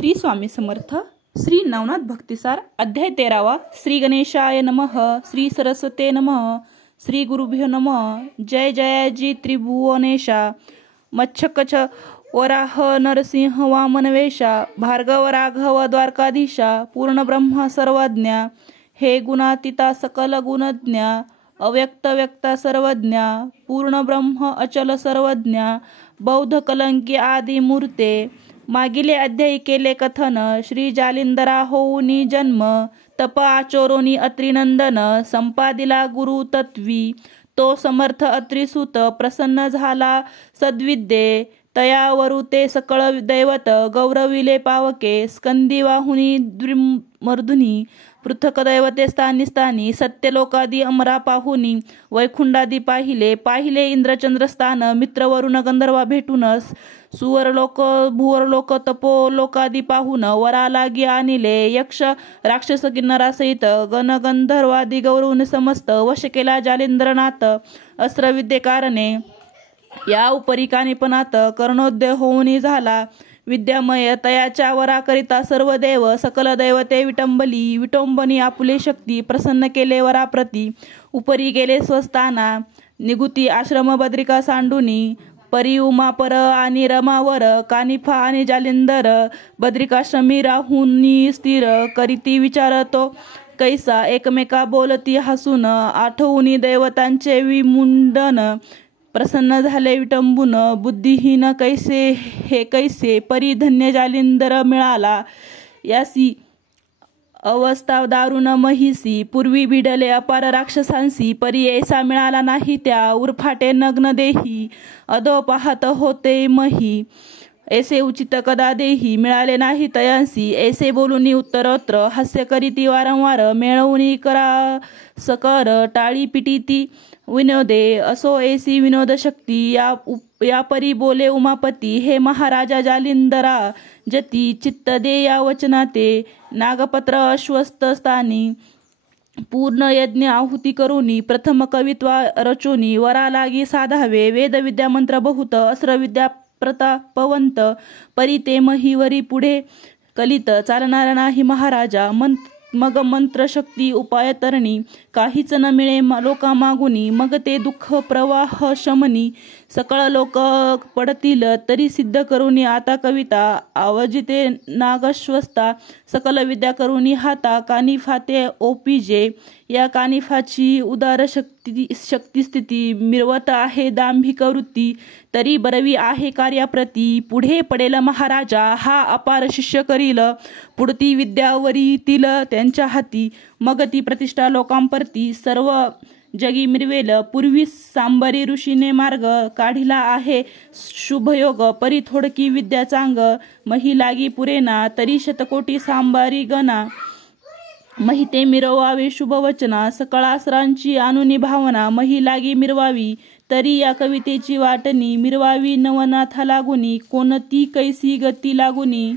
श्री स्वामी समर्थ. श्री नवनाथ भक्तिसार अध्याय 13. श्री गणेशाय नमः. श्री सरस्वते नमः. श्री गुरुभ्यो नमः. जय जयाजी त्रिभुवनेशा. मच्छकच वराह नरसिंह वामनवेशा. भार्गव राघव द्वारकाधीशा. पूर्ण ब्रह्म सर्वज्ञा. हे गुणातीता सकल गुणज्ञा. अव्यक्त व्यक्ता सर्वज्ञा. पूर्ण ब्रह्म अचल सर्वज्ञा. बौद्ध कलंकी आदी मूर्ते. मागिले अध्यायी केले कथन. श्री जालिंदरा होऊनी जन्म. तप आचोरोनी अत्रिनंदन. संपादिला गुरु तत्वी. तो समर्थ अत्रिसुत. प्रसन्न झाला सद्विद्ये. तयावरु ते सकळ दैवत. गौरविले पावके. स्कंदी वाहुनी द्विमर्दुनी. पृथक दैवते स्थानी स्थानी. सत्यलोकादी अमरा पाहुनी. वैकुंडादी पाहिले. पाहिले इंद्रचंद्रस्थान. मित्र वरुण गंधर्वा भेटूनस. सुवरलोक भुवरलोक तपोलोकादी पाहून. वरा लागी आणिले. यक्ष राक्षस किन्नरासहित. गण गंधर्वादी गौरवून समस्त. वश केला जालिंद्रनाथ. अस्त्रविद्ये कारणे. या उपरी कानिपनात. कर्णोदय होऊनी झाला विद्यामय. तयाच्या वराकरिता सर्व देव. सकल दैवते विटंबली. विटंबनी आपुले शक्ती. प्रसन्न केले वराप्रती. उपरी गेले स्वस्थाना. निगुती आश्रम बद्रिका सांडुनी. परी उमा पर आणि रमावर. कानिफा आणि जालिंदर. बद्रिकाश्रमी राहुनी स्थिर. करीती विचारतो कैसा. एकमेका बोलती हसून. आठवूनी दैवतांचे विमुंडन. प्रसन्न झाले विटंबून. बुद्धिहीन कैसे हे कैसे. परी धन्य जालिंदर मिळाला यासी. अवस्था दारुण महिसी. पूर्वी भिडले अपार राक्षसांसी. परी ऐसा मिळाला नाही त्या. उरफाटे नग्न देही. अधो पाहत होते मही. ऐसे उचित कदा देही. मिळाले नाही तयांसी. ऐसे बोलूनी उत्तरोत्तर. हास्य करीती वारंवार. मिळवूनी करा सकर. टाळी पिटीती विनोदे. असो ऐसी विनोद शक्ती. या परी बोले उमापती. हे महाराजा जालिंदरा जती. चित्त दे या वचनाते. नागपत्र अश्वस्त स्थानी. पूर्ण यज्ञ आहुती करूनी. प्रथम कवित्वा रचोनी. वरा लागी साधावे. वेद विद्या मंत्र बहुत. अस्त्र विद्या प्रतापवंत. परी ते महिवरी पुढे कलित. चालणार नाही महाराजा. मग मंत्र शक्ती उपाय तरणी. काहीच न मिळे लोका मागुनी. मग ते दुःख प्रवाह शमनी. सकळ लोक पडतील तरी सिद्ध करूनी आता कविता. आवाजिते नागश्वस्ता. सकल विद्या करूनी हाता. कानिफाते ओपिजे. या कानिफाची उदार शक्तिस्थिती. मिरवत आहे दांभिक वृत्ती. तरी बरवी आहे कार्याप्रती. पुढे पडेल महाराजा. हा अपार शिष्य करील. पुढती विद्यावरीतील त्यांच्या हाती. मग ती प्रतिष्ठा लोकांपरती. सर्व जगी मिरवेल. पूर्वी सांबरी ऋषीने मार्ग. काढिला आहे शुभयोग. परी थोडकी विद्या चांग. मही लागी पुरेना. तरी शतकोटी सांबारी गणा. महिते मिरवावे शुभवचना. सकळासरांची आणुनी भावना. मही लागी मिरवावी. तरी या कवितेची वाटणी. मिरवावी नवनाथा लागुनी. कोणती कैसी गती लागुनी.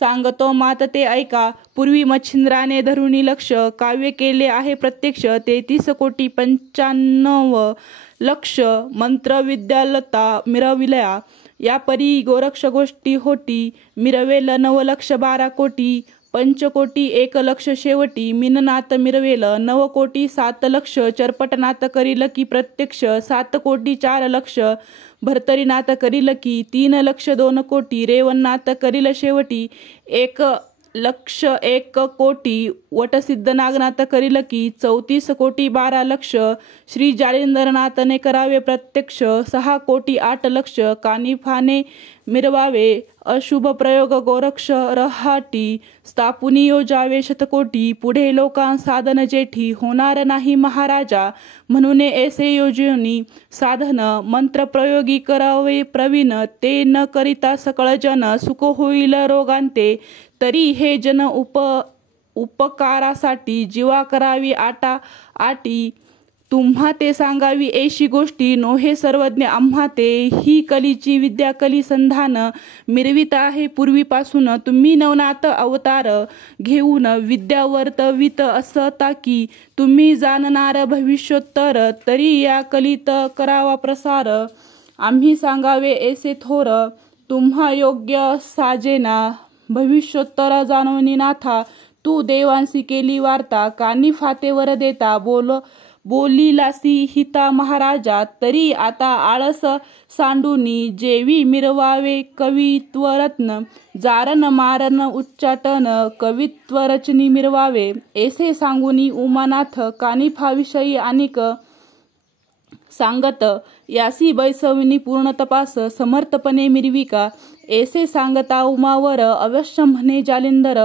सांगतो मात ते ऐका. पूर्वी मच्छिंद्राने धरुणी लक्ष. काव्य केले आहे प्रत्यक्ष. 33,95,00,000 लक्ष. मंत्र विद्यालता मिरविल्या. या परी गोरक्ष गोष्टी होती. मिरवेल 9,12,00,000. पंचकोटी 1,00,000 शेवटी. मीननाथ मिरवेल 9,00,00,000. 7,00,000 चरपटनाथ करील की प्रत्यक्ष. 7,00,00,000 4,00,000 भर्तरीनाथ करील की. 3,00,000 2,00,00,000 रेवणनाथ करील शेवटी. 1,00,000 वटसिद्ध नागनाथ करील की. 34,00,00,000 12,00,000 श्री जालिंदरनाथने करावे प्रत्यक्ष. 6,00,00,000 8,00,000 कानिफाने मिरवावे. अशुभ प्रयोग गोरक्ष रहाटी. स्थापुनी योजावे शतकोटी. पुढे लोकां साधन जेठी. होणार नाही महाराजा. म्हणून ऐसे योजनी साधन. मंत्र प्रयोगी करावे प्रवीण. ते न करिता सकळ जन. सुख होईल रोगांते. तरी हे जन उपकारासाठी. जीवा करावी आटा आटी. तुम्हा ते सांगावी ऐशी गोष्टी. नोहे सर्वज्ञ आम्हा ते. ही कलीची विद्या कली संधान. मिरवित आहे पूर्वीपासून. तुम्ही नवनाथ अवतार घेऊन. विद्या वर्तवित असता की. तुम्ही जाणणार भविष्योत्तर. तरी या कलीत करावा प्रसार. आम्ही सांगावे ऐसे थोर. तुम्हा योग्य साजेना भविष्योत्तर जाणवणी नाथा तू देवांसी केली वार्ता कानी फातेवर देता बोलिलासी हिता महाराजा तरी आता आळस सांडूनी जेवी मिरवावे कवित्वरत्न जारण मारण उच्चाटन कवित्वरचनी मिरवावे ऐसे सांगुनी उमानाथ कानिफाविषयी अनेक सांगत यासी बैसवनी पूर्ण तपास समर्थपणे मिरविका ऐसे सांगता उमावर अवश्य म्हणे जालिंदर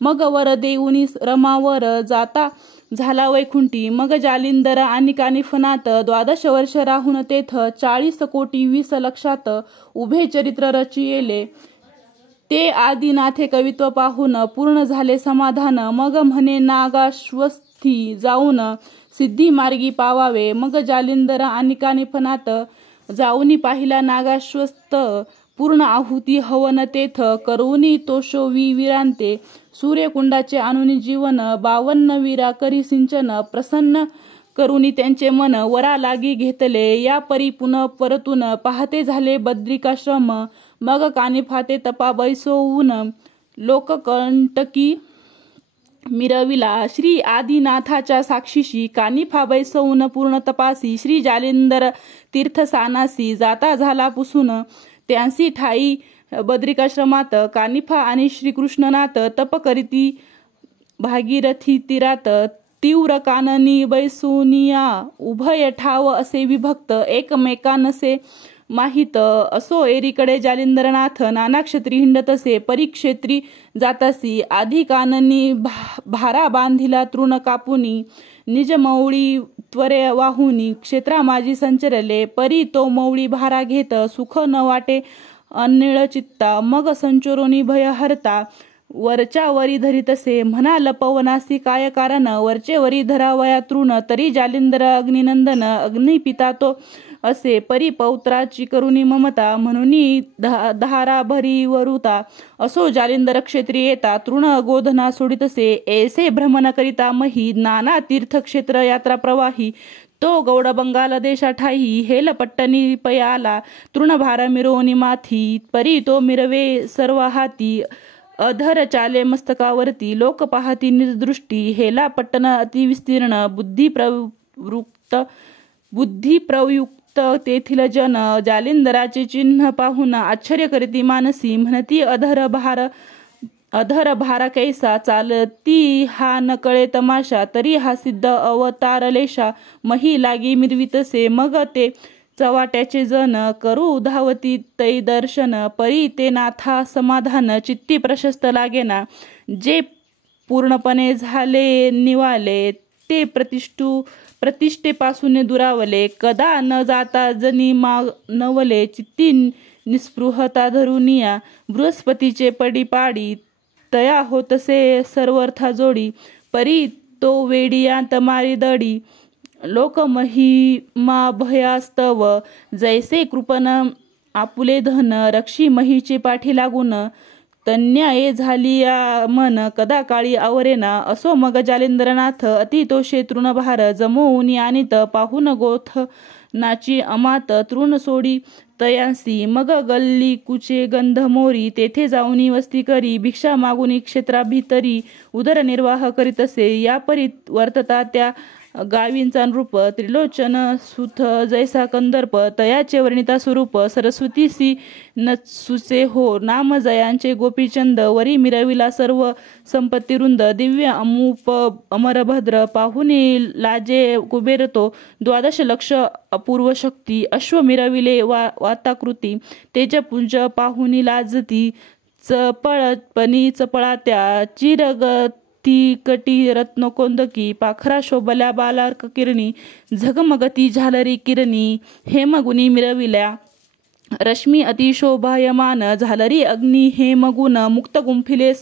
मग वर देऊनी रमावर जाता झाला वैकुंठी मग जालिंदर आणि कानिफनाथ 12 वर्ष राहून तेथ 40 कोटी 20 लक्षात उभे चरित्र रचिले ते आदिनाथे कवित्व पाहून पूर्ण झाले समाधान मग म्हणे नागाश्वस्थी जाऊन सिद्धी मार्गी पावावे मग जालिंदर आणि कानिफनाथ जाऊनी पाहिला नागाश्वस्त पूर्ण आहुती हवन तेथ करुनी तोषोवी विरांते सूर्यकुंडाचे अनुनी जीवन 52 वीरा करी सिंचन प्रसन्न करुनी त्यांचे मन वरा लागी घेतले या परी पुनः परतून पाहते झाले बद्रिकाश्रम मग कानिफाते तपा बैसोवून लोककंटकी मिरविला श्री आदिनाथाच्या साक्षीशी कानिफा बैसवून पूर्ण तपासी श्री जालिंदर तीर्थसानासी जाता झाला पुसून त्यांसी ठाई बद्रिकाश्रमात कानिफा आणि श्रीकृष्णनाथ तप करीती भागीरथी तीरात तीव्र काननी बैसुनिया उभय ठाव असे विभक्त एकमेकांसे माहित असो एरीकडे जालिंदरनाथ नाना क्षेत्री हिंडतसे परिक्षेत्री जातासी आधी काननी भारा बांधिला तृण कापुनी निज मौळी त्वरे वाहुनी क्षेत्रा माझी संचरले परी तो मौळी भारा घेत सुख न वाटे अनिळ चित्ता मग संचोरोनी भय हरता वरच्या वरी धरितसे म्हणा लपवनासी काय कारण वरचे वरी धरावया तृण तरी जालिंदर अग्निनंदन अग्नि पिता तो असे परी पौत्राची करुणी ममता म्हणून धारा भरी वरुता असो जालिंदर क्षेत्री येता तृण गोधना सोडितसे ऐसे भ्रमण करिता मही नाना तीर्थक्षेत्र यात्रा प्रवाही तो गौड बंगाल देशा ठाई हेल पट्टनी पयाला तृणभार मिरवणी माथी परी तो मिरवे सर्व हाती अधर चाले मस्तकावरती लोक पाहती निर्दृष्टी हेला पट्टन अतिविस्तीर्ण बुद्धी प्रयुक्त तेथील जन जालिंदराचे चिन्ह पाहून आश्चर्य करीती मानसी म्हणती अधर भारा कैसा चालती हा नकळे तमाशा तरी हा सिद्ध अवतारलेशा मही लागी मिरवितसे मग ते चवाट्याचे जन करू धावती तै दर्शन परी ते नाथा समाधान चित्ती प्रशस्त लागेना जे पूर्णपणे झाले निवाले ते प्रतिष्ठेपासून दुरावले कदा न जाता जनी मानवले चित्ती निस्पृहता धरुनिया बृहस्पतीचे पडी पाडी तया होतसे सर्वर्था जोडी परी तो वेडिया तमारी दडी लोक महिमा भयास्तव जैसे कृपन आपुले धन रक्षी महीचे पाठी लागून तन्याये झालिया मन कदा काळी आवरेना असो मग जालिंदरनाथ अति तोषे तृणभार जमवून आणीत पाहून गोथ नाची अमात तृण सोडी तयांसी मग गल्ली कुचे गंध मोरी तेथे जाऊनी वस्ती करी भिक्षा मागुनी क्षेत्राभितरी उदरनिर्वाह करीतसे या परी वर्तता त्या गावींचा नृप त्रिलोचन सुथ जैसा कंदर्प तयाचे वर्णिता स्वरूप सरस्वतीसी नचुचे हो नाम जयांचे गोपीचंद वरी मिरविला सर्व संपत्ती रुंद दिव्य अमूप अमरभद्र पाहुनी लाजे कुबेरतो 12 लक्ष अपूर्व शक्ती अश्व मिरविले वाताकृती तेजपुंज पाहुनी लाजती चपळपणी चपळात्या चिरगत ती कटी रत्नकोंदकी पाखरा शोभल्या बालार्क किरणी झगमगती झालरी किरणी हेमगुणी मिरविल्या रश्मी अतिशोभायमान झालरी अग्नी हेमगुण मुक्त गुंफिले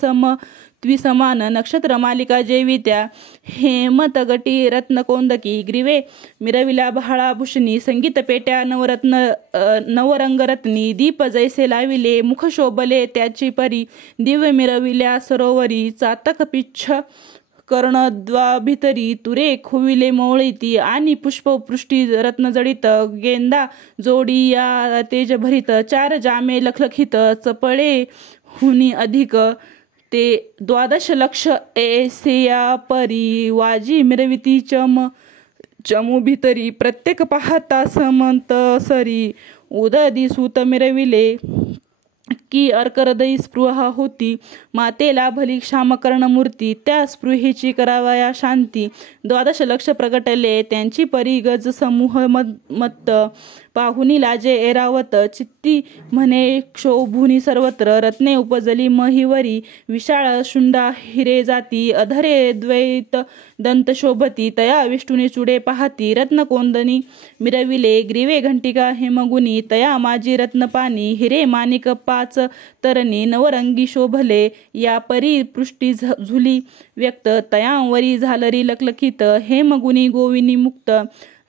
द्विसमान नक्षत्र मालिका जेवित्या हेमतगटी रत्नकोंदकी ग्रीवे मिरविल्या भाळाभूषणी संगीत पेट्या नवरंगरत्नी दीप जैसे लाविले मुख शोभले त्याची परी दिव्य मिरविल्या सरोवरी चातक पिच्छ कर्णद्वाभितरी तुरे खोविले मोळीती आणि पुष्पपृष्टी रत्नजडित गेंदा जोडी या तेज भरित चार जामे लखलखित चपळे हुनी अधिक ते 12 लक्ष ऐसिया परी वाजी मिरविती चमू भितरी प्रत्येक पाहता समंत सरी उददी सूत मिरविले की अर्करदयी स्पृहा होती मातेला भली क्षामकर्ण मूर्ती त्या स्पृहेची करावया शांती 12 लक्ष प्रगटले त्यांची परी गज समूह मत्त पाहुनी लाजे ऐरावत चित्ती म्हणे क्षोभुनी सर्वत्र रत्ने उपजली महिवरी विशाळ शुंडा हिरे जाती अधरे द्वैत दंत शोभती तया विष्णुनी चुडे पाहती रत्न कोंदणी मिरविले ग्रीवे घंटिका हेमगुनी तया माझी रत्नपानी हिरे माणिक 5 तरणी नवरंगी शोभले या परी पृष्टी झुली व्यक्त तयांवरी झालरी लखलखित हेमगुनी गोविनी मुक्त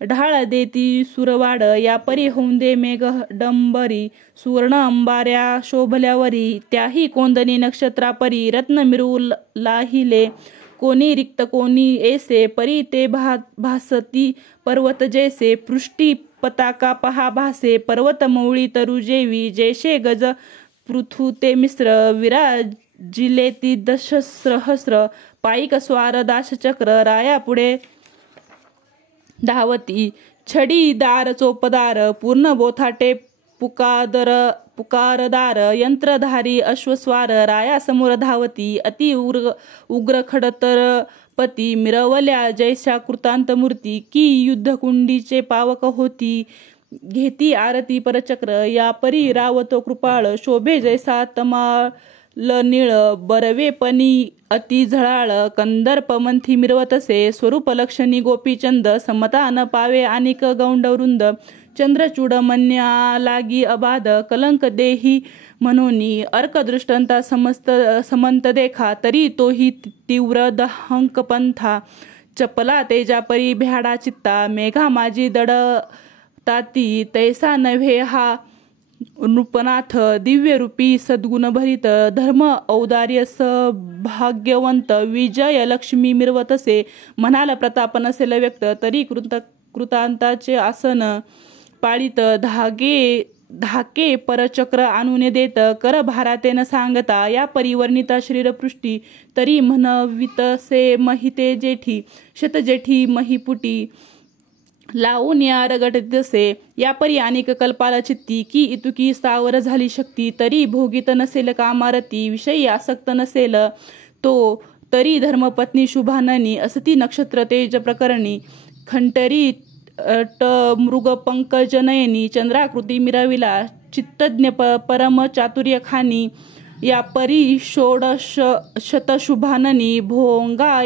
ढाळ देती सुरवाड या परी होंदे मेघ डंबरी सुवर्ण अंबाऱ्या शोभल्यावरी त्याही कोंदणी नक्षत्रापरी रत्न मिरू लाहिले कोणी रिक्त कोणी ऐसे परी ते भासती पर्वत जैसे पृष्टी पताका पहा भासे पर्वत मौळी तरु जेवी जैसे गज पृथु ते मिश्र विराजिले ती दशसहस्र पायिक स्वार दाशचक्र राया पुढे धावती छडी दार चोपदार पूर्ण बोथाटे पुकारदार यंत्रधारी अश्वस्वार राया समोर धावती अति उग्र खडतरपती मिरवल्या जैसा कृतांत मूर्ती की युद्धकुंडीचे पावक होती घेती आरती परचक्र या परी रावतो कृपाळ शोभे जैसा तमाळ नीळ बरवेपणी अति झळाळ कंदर्प मंथी मिरवतसे स्वरूप लक्षणी गोपीचंद समता न पावे अनिक गौंडवृंद चंद्रचूड मन्या लागी अबाध कलंक देही म्हणूनी अर्क दृष्टांता समंत देखा तरी तोही तीव्र दहंक पंथा चपला तेजा परी भ्याडा चित्ता मेघा माझी दड ताती तैसा नव्हे हा नृपनाथ दिव्य रूपी सद्गुण भरित धर्म औदार्य सभाग्यवंत विजय लक्ष्मी मिरवतसे म्हणाल प्रताप नसेल व्यक्त तरी कृतांताचे आसन पाळीत धाके परचक्र आणून देत कर भारातेन सांगता या परिवर्णिता शरीरपृष्टी तरी म्हणवितसे महिते जेठी शतजेठी महिपुटी लावून या रगटतसे या परी अनेक कल्पाला चित्ती की इतुकी स्थावर झाली शक्ती तरी भोगित नसेल कामारती विषयी आसक्त नसेल तो तरी धर्मपत्नी शुभाननी असती नक्षत्र तेज प्रकरणी खंटरी मृग पंकजनयनी चंद्राकृती मिरविला चित्तज्ञ परम चातुर्य खानी या परी षोडश शतशुभाननी भोंगा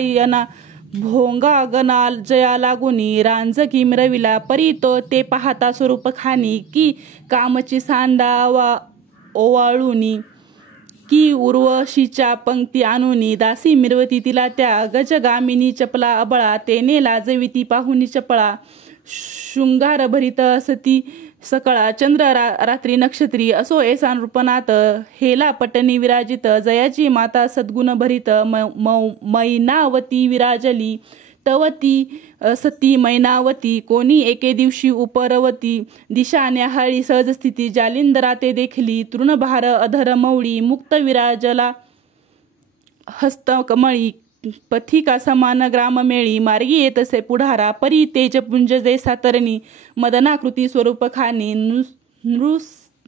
गना जया लागुनी रांजकी मिरविला परी तो ते पाहता स्वरूप खानी की कामची सांडावा ओवाळुनी की उर्वशीच्या पंक्ती आणुनी दासी मिरवती तिला त्या गजगामिनी चपला अबळा तेने लाजविती पाहुनी चपळा शृंगार भरित असती सकळा चंद्र रात्री नक्षत्री असो ऐसा नृपनाथ हेला पटनी विराजित जयाची माता सद्गुण भरित मैनावती विराजली तवती सती मैनावती कोणी एके दिवशी उपरवती दिशा न्याहाळी सहज स्थिती जालिंदरा ते देखली तृणभार अधर मौळी मुक्त विराजला हस्त कमळी पथिका समान ग्राममेळी मार्गी येतसे पुढारा परी तेजपुंज जैसा तरणी मदनाकृती स्वरूप खानी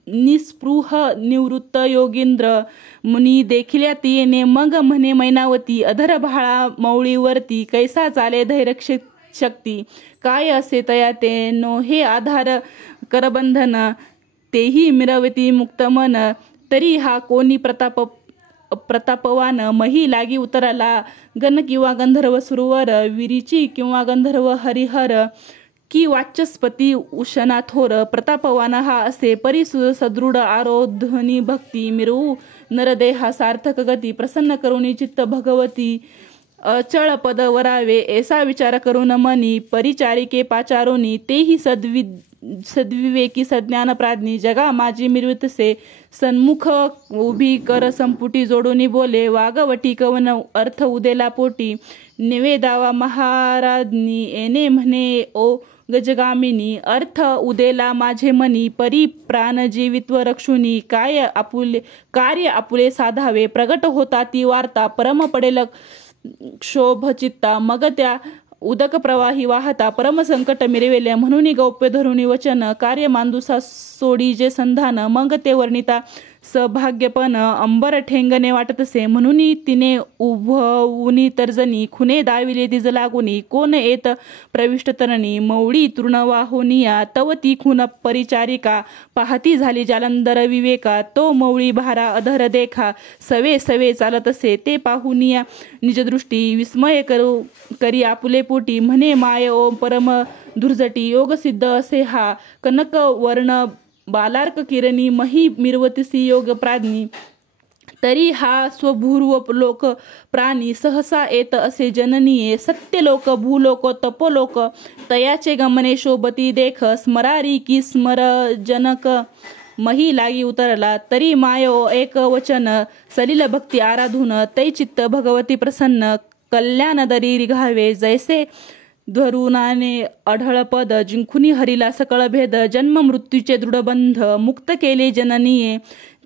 निस्पृह निवृत्त योगींद्र मुनी देखिल्या तियेने मग म्हणे मैनावती अधर भाळा मौळीवरती कैसा चाले धैर्य शक्ती काय असे तया ते नो हे आधार करबंधन तेही मिरवती मुक्त मन तरी हा कोणी प्रतापवान मही लागी उतरला गण किंवा गंधर्व सुरवर विरीची किंवा गंधर्व हरिहर की वाचस्पती उशना थोर प्रतापवान हा असे परी सदृढ आरोधनी भक्ती मिरवू नरदेहा सार्थक गती प्रसन्न करुणी चित्त भगवती अचळ पद वरावे ऐसा विचार करून मनी परिचारिके पाचारोनी तेही सद्विवेकी सज्ञान प्राज्ञी जगा माझी मिरवतसे सन्मुख उभी कर संपुटी जोडून बोले वागवटी कवन अर्थ उदेला पोटी निवेदावा महाराज्ञी येणे म्हणे ओ गजगामिनी अर्थ उदेला माझे मनी परी प्राण जीवित्व रक्षुनी कार्य आपुले साधावे प्रगट होता ती वार्ता परम पडेल क्षोभचित्ता मग त्या उदक प्रवाही वाहता परम संकट मिरवेले म्हणून गौप्य धरुणी वचन कार्य मांदुसा सोडी जे संधान मग ते वर्णिता सभाग्यपण अंबर ठेंगणे वाटतसे म्हणून तिने उभवुनी तर्जनी खुने दाविले तिज लागुनी कोण येत प्रविष्ट तरणी मौळी तृणवाहुनिया तव ती खुन परिचारिका पाहती झाली जालंधर विवेका तो मौळी भारा अधर देखा सवे सवे चालतसे ते पाहुनिया निजदृष्टी विस्मय करी आपुले पोटी म्हणे माय ओम परम दुर्जटी योग सिद्ध असे हा कनक वर्ण बालार्क किरणी मही मिरवतीसी योग प्राज्ञी तरी हा स्वभूर्व लोक प्राणी सहसा येत असे जननीये सत्यलोक भूलोक तपोलोक तयाचे गमने शोभती देख स्मरारी की स्मर जनक मही लागी उतरला तरी मायो एक वचन सलिल भक्ती आराधून तै चित्त भगवती प्रसन्न कल्याण दरी रिघावे जैसे धरुणाने अढळ पद जिंकुनी हरिला सकळ भेद जन्म मृत्यूचे दृढबंध मुक्त केले जननीये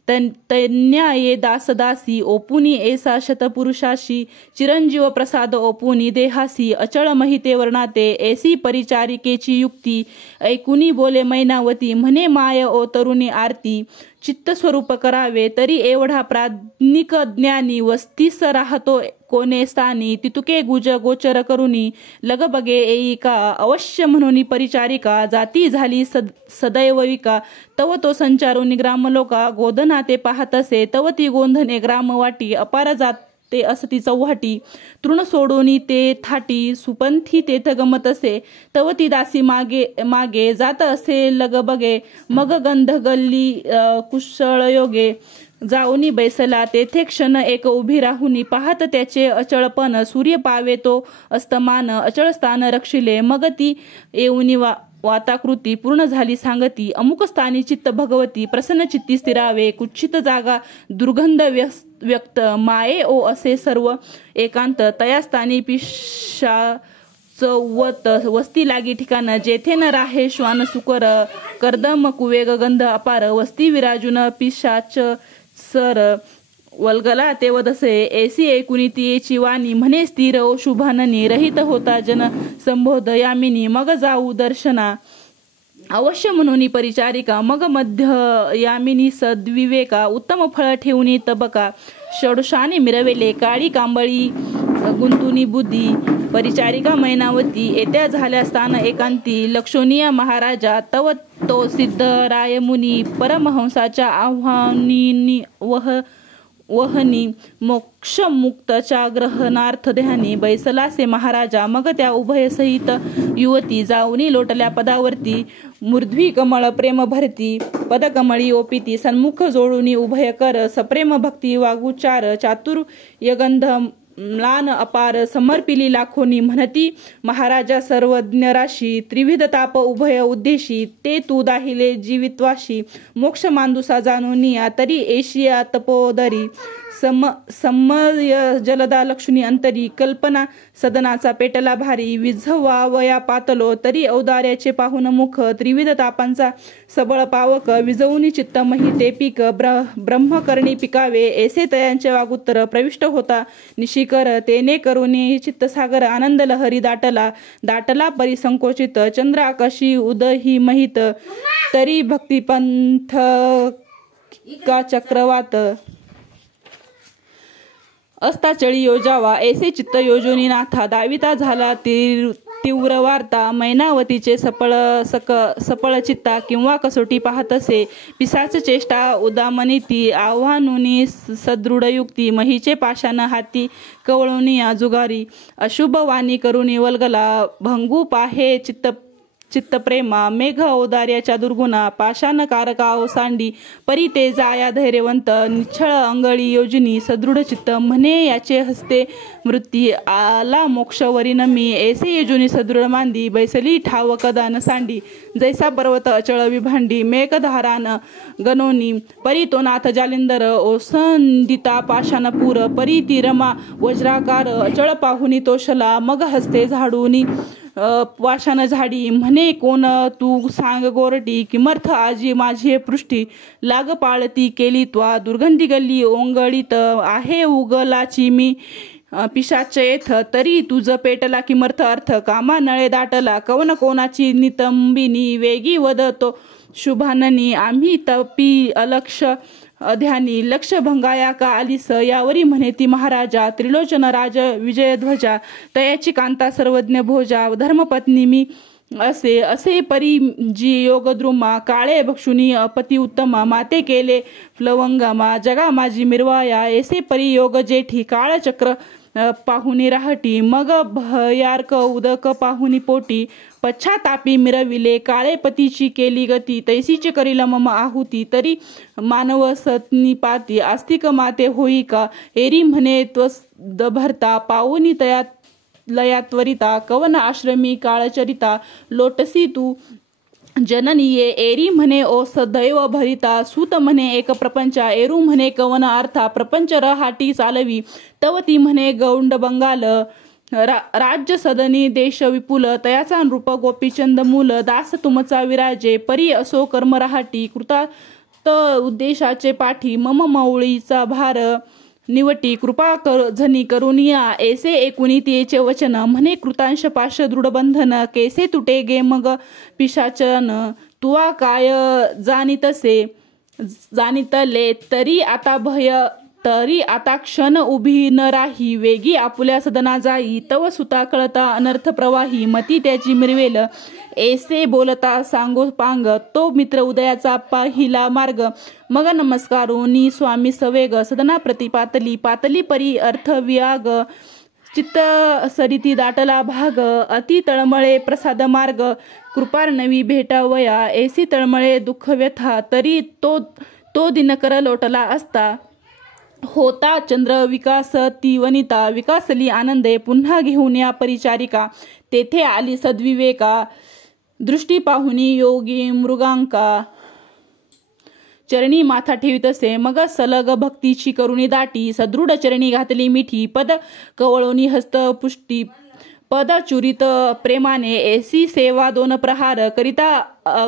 तन्याये दासदासी ओपुनी एसा शतपुरुषाशी चिरंजीव प्रसाद ओपुनी देहासी अचळ महिते वर्णाते ऐसी परिचारिकेची युक्ती ऐकुनी बोले मैनावती म्हणे माय ओ तरुणी आरती चित्तस्वरूप करावे तरी एवढा प्राज्ञिक ज्ञानी वस्तीस राहतो कोणे स्थानी तितुके गुज गोचर करुनी लगबगे येईका अवश्य म्हणून परिचारिका जाती झाली सदैवविका तव तो संचारुनी ग्रामलोका गोधना ते पाहतसे तव ती गोंधने ग्रामवाटी अपार जाते असती चौहाटी तृण सोडोनी ते थाटी सुपंथी तेथ गमत असे तव ती दासी मागे मागे जात असे लगबगे मग गंध गल्ली कुशळ योगे जाऊनी बैसला तेथे क्षण एक उभी राहुनी पाहत त्याचे अचळपण सूर्य पावे तो अस्तमान अचळ स्थान रक्षिले मग ती येऊनी वाताकृती पूर्ण झाली सांगती अमुक स्थानी चित्त भगवती प्रसन्न चित्ती स्थिरावे कुच्छित जागा दुर्गंध व्यक्त माये ओ असे सर्व एकांत तया स्थानी पिशा चौवत वस्ती लागी ठिकाण जेथे न राहे श्वान सुकर कर्दम कुवेग गंध अपार वस्ती विराजून पिशाच सर वल्गला ते वदसे ऐसी ऐकुनी तियेची वाणी म्हणे स्थिर ओ शुभाननी रहित होता जन संबोध यामिनी मग जाऊ दर्शना अवश्य म्हणून परिचारिका मग मध्य यामिनी सद्विवेका उत्तम फळ ठेवून तबका षडशाने मिरवेले काळी कांबळी गुंतुनी बुद्धी परिचारिका मैनावती येत्या झाल्या स्थान एकांती लक्षणीय महाराजा तव तो सिद्ध राय मुनी परमहंसाच्या आव्हानी वहनी मोक्ष मुक्तच्या ग्रहणार्थ ध्यानी बैसलासे महाराजा मग त्या उभय सहित युवती जाऊनी लोटल्या पदावरती मूर्ध्वी कमळ प्रेम भरती पदकमळी ओपिती सन्मुख जोडूनी उभय कर सप्रेम भक्ती वागुचार चातुर्यगंध म्लान अपार समर्पिली लाखोनी म्हणती महाराजा सर्वज्ञ राशी त्रिविध ताप उभय उद्देशी ते तू दाहिले जीवित्वाशी मोक्ष मांदुसा जाणूनिया तरी एशिया तपोदरी समय जलदा लक्ष्मी अंतरी कल्पना सदनाचा पेटला भारी विझवावया पातलो तरी औदार्याचे पाहुन मुख त्रिविध तापांचा सबळ पावक विजवून चित्त मही ते पीक ब्रह्मकर्णी पिकावे ऐसे तयांचे वागुत्तर प्रविष्ट होता निशिकर तेने करुणी चित्तसागर आनंद लहरी दाटला परिसंकोचित चंद्र आकाशी उदही महित तरी भक्तिपंथ का चक्रवात अस्ता चळी योजावा ऐसे चित्त योजोनी नाथा दाविता झाला तीव्र वार्ता मैनावतीचे सपळ चित्ता किंवा कसोटी पाहतसे पिसाच चेष्टा उदामनीती आव्हानुनी सदृढ युक्ती महीचे पाशान हाती कवळुनी जुगारी अशुभ वाणी करुणी वल्गला भंगू पाहे चित्त चित्तप्रेमा मेघ औदार्याच्या दुर्गुणा पाषाण कारका ओसांडी परी ते जाया धैर्यवंत निच्छळ अंगळी योजनी सदृढ चित्त म्हणे याचे हस्ते मृत्यू आला मोक्षवरी नमी ऐसे योजनी सदृढ मांदी बैसली ठाव कदान सांडी जैसा पर्वत अचळ विभांडी मेघधारान गणोनी परी तो नाथ जालिंदर ओसंदिता पाषाणपूर परी ती रमा वज्राकार अचळ पाहुनी तोषला मग हस्ते झाडूनी पाषाण झाडी म्हणे कोण तू सांग गोरटी किमर्थ आजी माझी पृष्ठी लाग पाळती केली त्वा दुर्गंधी गल्ली ओंगळीत आहे उगलाची मी पिशाच येथ तरी तुझ पेटला किमर्थ अर्थ कामा नळे दाटला कवन कोणाची नितंबिनी वेगी वदतो शुभाननी आम्ही तपी अलक्ष अध्यानी लक्ष भंगाया का आलिस यावरी म्हणे ती महाराजा त्रिलोचन राज विजयध्वजा तयाची कांता सर्वज्ञ भोजा धर्मपत्नी मी असे असे परी जी योगद्रुमा काळे भक्षुनी अपती उत्तमा माते केले फ्लवंगामा जगा माझी मिरवाया ऐसे परी योग जेठी काळचक्र पाहुनी राहटी मग भयार्क उदक पाहुनी पोटी पश्चातापी मिरविले काळे पतीची केली गती तैसीची करील मम आहुती तरी मानव सत्निपाती आस्तिक माते होई का एरी म्हणे त्वस भरता पाहुनी तया लया त्वरिता कवन आश्रमी काळचरिता लोटसी तू जननीये एरी म्हणे ओ सदैव भरिता सूत म्हणे एक प्रपंचा एरू म्हणे कवन अर्था प्रपंच रहाटी चालवी तव ती म्हणे गौंड बंगाल राज्य सदनी देश विपुल तयाचा नृप गोपीचंद मूल दास तुमचा विराजे परी असो कर्म रहाटी कृतात उद्देशाचे पाठी मम मौळीचा भार निवटी कृपा झनी करुनिया ऐसे एकुनी तिचे वचन म्हणे कृतांश पाश दृढ बंधन कैसे तुटे गे मग पिशाचन तुआ काय जाणितले तरी आता भय तरी आता क्षण उभी न राही वेगी आपुल्या सदना जाई तव सुता कळता अनर्थ प्रवाही मती त्याची मिरवेल ऐसे बोलता सांगो पांग तो मित्र उदयाचा पाहिला मार्ग मग नमस्कारोनी स्वामी सवेग सदना प्रतिपातली पातली परी अर्थ वियाग चित्त सरिती दाटला भाग अति तळमळे प्रसाद मार्ग कृपार नवी भेटावया ऐसी तळमळे दुःख व्यथा तरी तो दिनकर लोटला असता होता चंद्र विकास ती वनिता विकासली आनंदे पुन्हा घेऊन या परिचारिका तेथे आली सद्विवेका दृष्टी पाहुनी योगी मृगांका चरणी माथा ठेवीत असे मग सलग भक्तीची करुणी दाटी सदृढ चरणी घातली मिठी पद कवळोनी हस्त पुष्टी पद चुरित प्रेमाने ऐसी सेवा दोन प्रहार करिता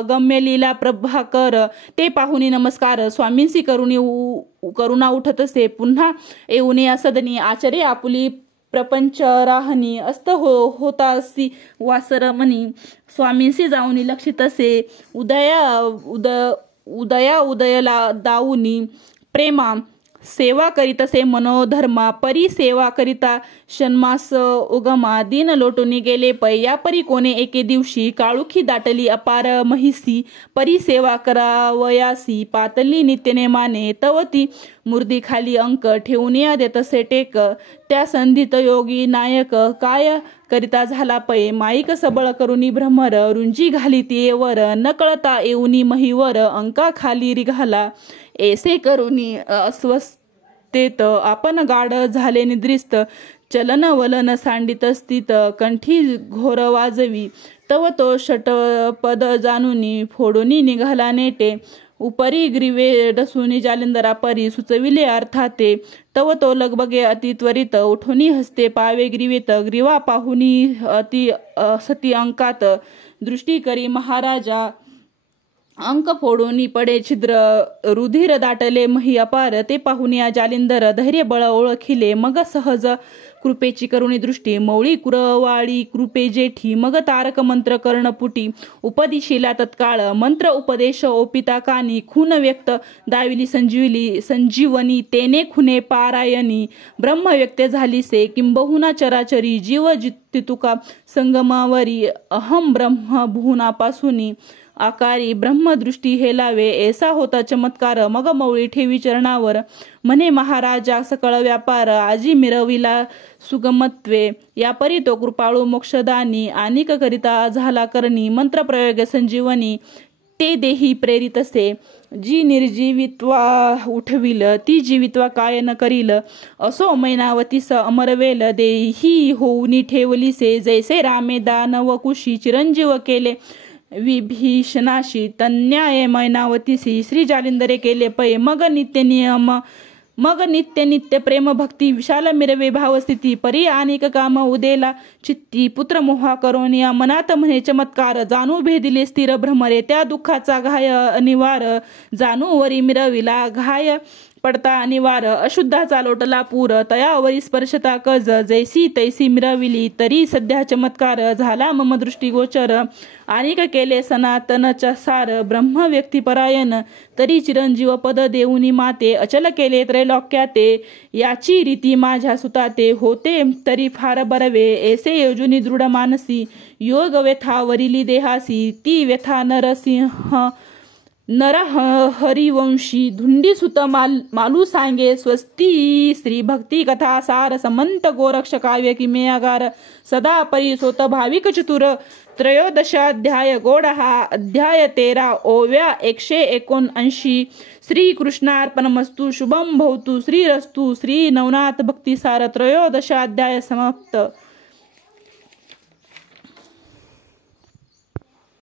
गम्य लीला प्रभाकर ते पाहुनी नमस्कार स्वामींसी करुणा उठत असे पुन्हा येऊन या सदनी आचार्य आपुली प्रपंच राहणी अस्त होतासी वासर मनी स्वामींसी जाऊन लक्षित असे उदयला दाऊनी प्रेमा सेवा करीतसे मनोधर्मा परी सेवा करिता षण्मास उगमा दिन लोटून गेले पै या परी कोणे एके दिवशी काळुखी दाटली अपार महिसी परी सेवा करावयासी पातली नित्यने माने तवती मूर्ती खाली अंक ठेवून या देतसे टेक त्या संधीत योगी नायक काय करिता झाला पै माईक सबळ करुनी भ्रमर रुंजी घाली ती वर न कळता येऊनी महिवर अंका खाली रिघाला ऐसे करुनी अस्वस्थेत आपण गाढ झाले निद्रिस्त चलन वलन सांडित स्थित कंठी घोर वाजवी तव तो षटपद जाणूनी फोडूनी निघाला नेटे उपरी ग्रीवे डसूनी जालिंदरा परी सुचविले अर्थाते तव तो लगबगे अति त्वरित उठोनी हस्ते पावे ग्रीवेत ग्रीवा पाहुनी अति सती अंकात दृष्टी करी महाराजा अंक फोडून पडे छिद्र रुधिर दाटले मही अपार ते पाहुन या जालिंदर धैर्य बळ ओळखिले मग सहज कृपेची करुणी दृष्टी मौळी कुरवाळी कृपे जेठी मग तारक मंत्र कर्णपुटी उपदिशीला तत्काळ मंत्र उपदेश ओपिता कानी खून व्यक्त दाविली संजीवनी तेने खुने पारायणी ब्रह्म व्यक्त झालीसे किंबहुना चराचरी जीव जित्ती तुका संगमावरी अहम ब्रह्म भुवनापासूनी आकारी ब्रह्मदृष्टी हेलावे ऐसा होता चमत्कार मग मौळी ठेवी चरणावर म्हणे महाराजा सकळ व्यापार आजी मिरविला सुगमत्वे या परी तो कृपाळू मोक्षदानी अनिक करिता झाला करणी मंत्रप्रयोग संजीवनी ते देही प्रेरित असे जी निर्जीवित्वा उठविल ती जीवित्वा काय न करील असो मैनावतीस अमरवेल देही होऊनी ठेवलीसे जैसे रामे दानव कुशी चिरंजीव केले विभीषणाशी तन्याय मैनावतीसी श्री जालिंदरे केले पै मग नित्य नित्य प्रेम भक्ती विशाल मिरवे भावस्थिती परी अनेक काम उदेला चित्ती पुत्र मोहा करोनिया मनात म्हणे चमत्कार जाणू भेदिले स्थिर भ्रमरे त्या दुःखाचा घाय अनिवार जाणू वरी मिरविला घाय पडता अनिवार अशुद्धाचा लोटला पूर तयावरी स्पर्शता कज जैसी तैसी मिरविली तरी सध्या चमत्कार झाला मम दृष्टीगोचर अनेक केले सनातनच सार ब्रह्म व्यक्तिपरायण तरी चिरंजीव पद देऊनी माते अचल केले त्रैलोक्याते याची रीती माझ्या सुताते होते तरी फार बरवे ऐसे योजुनी दृढ मानसी योग व्यथा वरिली देहासी ती व्यथा नर हरिवंशी धुंडी सुत मालू सांगे स्वस्ती श्री भक्ती कथा सार समंत गोरक्ष काव्य किमे अगार सदा परी सोत भाविक चतुर त्रयोदशाध्याय गोड हा अध्याय 13 ओव्या 179 श्री कृष्णार्पणमस्तु शुभम भवतु श्रीरस्तु श्री नवनाथ भक्तिसार त्रयोदशाध्याय समाप्त।